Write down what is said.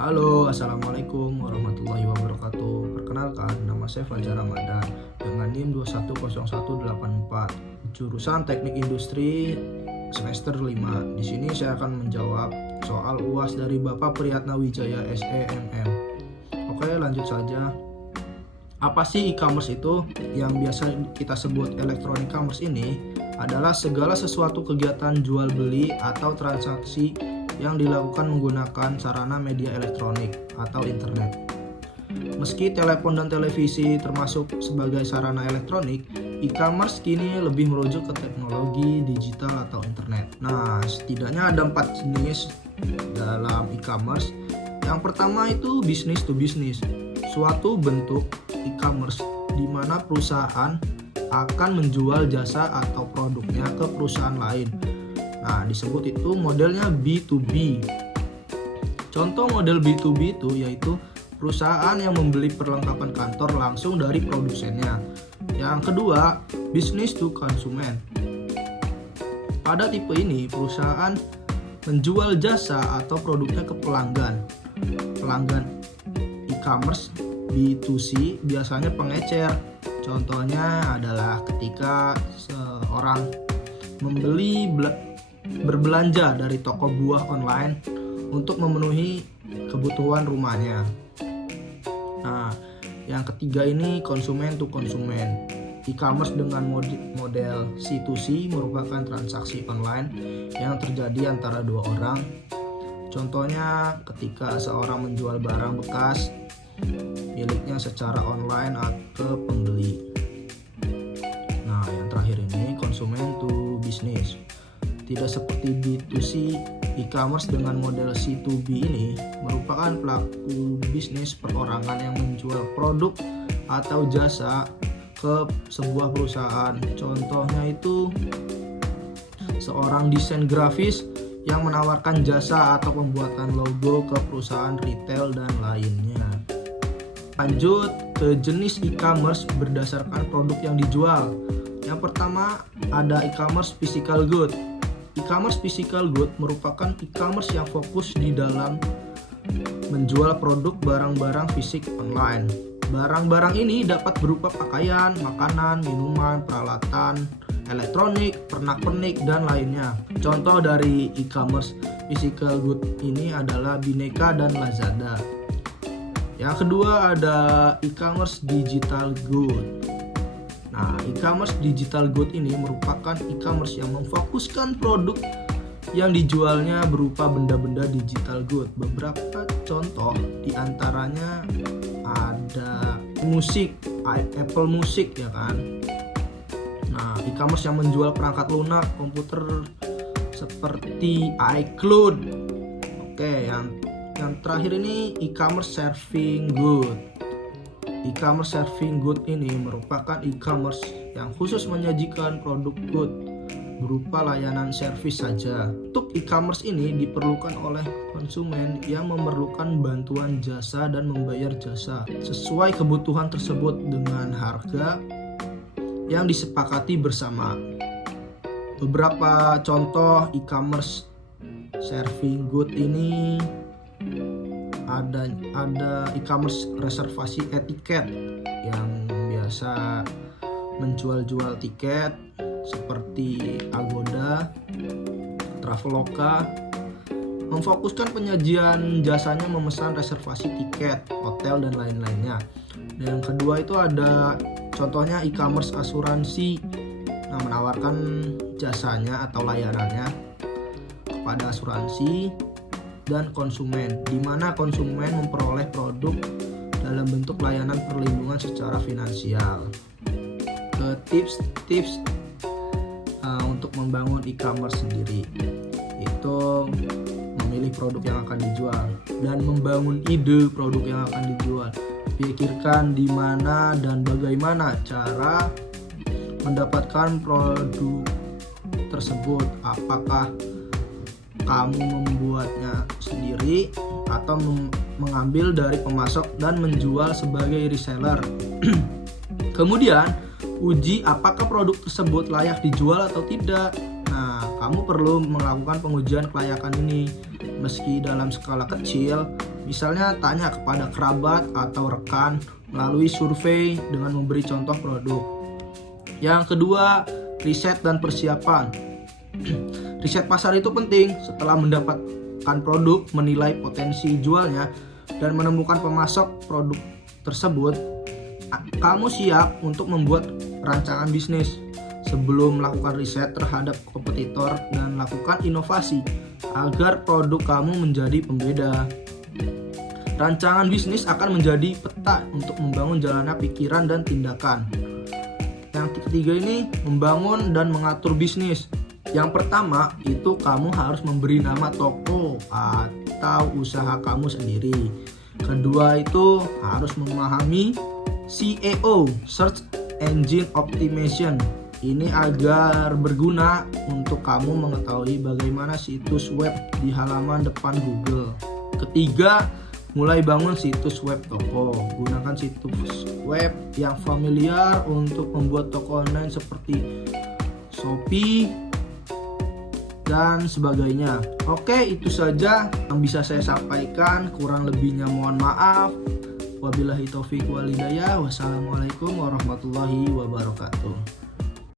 Halo, Assalamualaikum warahmatullahi wabarakatuh. Perkenalkan, nama saya Fajar Ramadan dengan NIM 2101184, jurusan Teknik Industri semester 5. Di sini saya akan menjawab soal UAS dari Bapak Priyatna Wijaya SEMM. Oke, lanjut saja. Apa sih e-commerce itu? Yang biasa kita sebut electronic commerce ini adalah segala sesuatu kegiatan jual beli atau transaksi yang dilakukan menggunakan sarana media elektronik atau internet. Meski telepon dan televisi termasuk sebagai sarana elektronik, e-commerce kini lebih merujuk ke teknologi digital atau internet. Nah, setidaknya ada 4 jenis dalam e-commerce. Yang pertama itu business to business, suatu bentuk e-commerce di mana perusahaan akan menjual jasa atau produknya ke perusahaan lain. Nah, disebut itu modelnya B2B. Contoh model B2B itu yaitu perusahaan yang membeli perlengkapan kantor langsung dari produsennya. Yang kedua, business to consumer. Pada tipe ini, perusahaan menjual jasa atau produknya ke pelanggan. Pelanggan e-commerce B2C biasanya pengecer. Contohnya adalah ketika seorang berbelanja dari toko buah online untuk memenuhi kebutuhan rumahnya. Nah, yang ketiga ini konsumen to konsumen. E-commerce dengan model C2C merupakan transaksi online yang terjadi antara dua orang. Contohnya ketika seorang menjual barang bekas miliknya secara online ke pembeli. Nah, yang terakhir ini konsumen to business. Tidak seperti B2C, e-commerce dengan model C2B ini merupakan pelaku bisnis perorangan yang menjual produk atau jasa ke sebuah perusahaan. Contohnya itu seorang desain grafis yang menawarkan jasa atau pembuatan logo ke perusahaan retail dan lainnya. Lanjut ke jenis e-commerce berdasarkan produk yang dijual. Yang pertama ada e-commerce physical good. E-commerce physical good merupakan e-commerce yang fokus di dalam menjual produk barang-barang fisik online. Barang-barang ini dapat berupa pakaian, makanan, minuman, peralatan, elektronik, pernak-pernik, dan lainnya. Contoh dari e-commerce physical good ini adalah Bineka dan Lazada. Yang kedua ada e-commerce digital good. Nah, e-commerce digital good ini merupakan e-commerce yang memfokuskan produk yang dijualnya berupa benda-benda digital good. Beberapa contoh diantaranya ada musik, Apple Music ya kan. Nah, e-commerce yang menjual perangkat lunak komputer seperti iCloud. Oke, yang terakhir ini e-commerce serving good. E-commerce serving good ini merupakan e-commerce yang khusus menyajikan produk good berupa layanan servis saja. Untuk e-commerce ini diperlukan oleh konsumen yang memerlukan bantuan jasa dan membayar jasa sesuai kebutuhan tersebut dengan harga yang disepakati bersama. Beberapa contoh e-commerce serving good ini ada e-commerce reservasi etiket yang biasa menjual-jual tiket seperti Agoda, Traveloka, memfokuskan penyajian jasanya memesan reservasi tiket, hotel, dan lain-lainnya. Dan yang kedua itu ada contohnya e-commerce asuransi, menawarkan jasanya atau layanannya kepada asuransi dan konsumen, di mana konsumen memperoleh produk dalam bentuk layanan perlindungan secara finansial. Ke tips-tips untuk membangun e-commerce sendiri, itu memilih produk yang akan dijual dan membangun ide produk yang akan dijual. Pikirkan di mana dan bagaimana cara mendapatkan produk tersebut. Apakah kamu membuatnya sendiri atau mengambil dari pemasok dan menjual sebagai reseller. Kemudian uji apakah produk tersebut layak dijual atau tidak. Nah, kamu perlu melakukan pengujian kelayakan ini meski dalam skala kecil. Misalnya tanya kepada kerabat atau rekan melalui survei dengan memberi contoh produk. Yang kedua, riset dan persiapan. Riset pasar itu penting. Setelah mendapatkan produk, menilai potensi jualnya, dan menemukan pemasok produk tersebut, kamu siap untuk membuat rancangan bisnis. Sebelum melakukan riset terhadap kompetitor dan lakukan inovasi agar produk kamu menjadi pembeda. Rancangan bisnis akan menjadi peta untuk membangun jalannya pikiran dan tindakan. Yang ketiga ini, membangun dan mengatur bisnis. Yang pertama itu kamu harus memberi nama toko atau usaha kamu sendiri. Kedua itu harus memahami SEO, Search Engine Optimization. Ini agar berguna untuk kamu mengetahui bagaimana situs web di halaman depan Google. Ketiga, mulai bangun situs web toko. Gunakan situs web yang familiar untuk membuat toko online seperti Shopee dan sebagainya. Oke, itu saja yang bisa saya sampaikan. Kurang lebihnya mohon maaf. Wabillahi taufiq wal hidayah. Wassalamualaikum warahmatullahi wabarakatuh.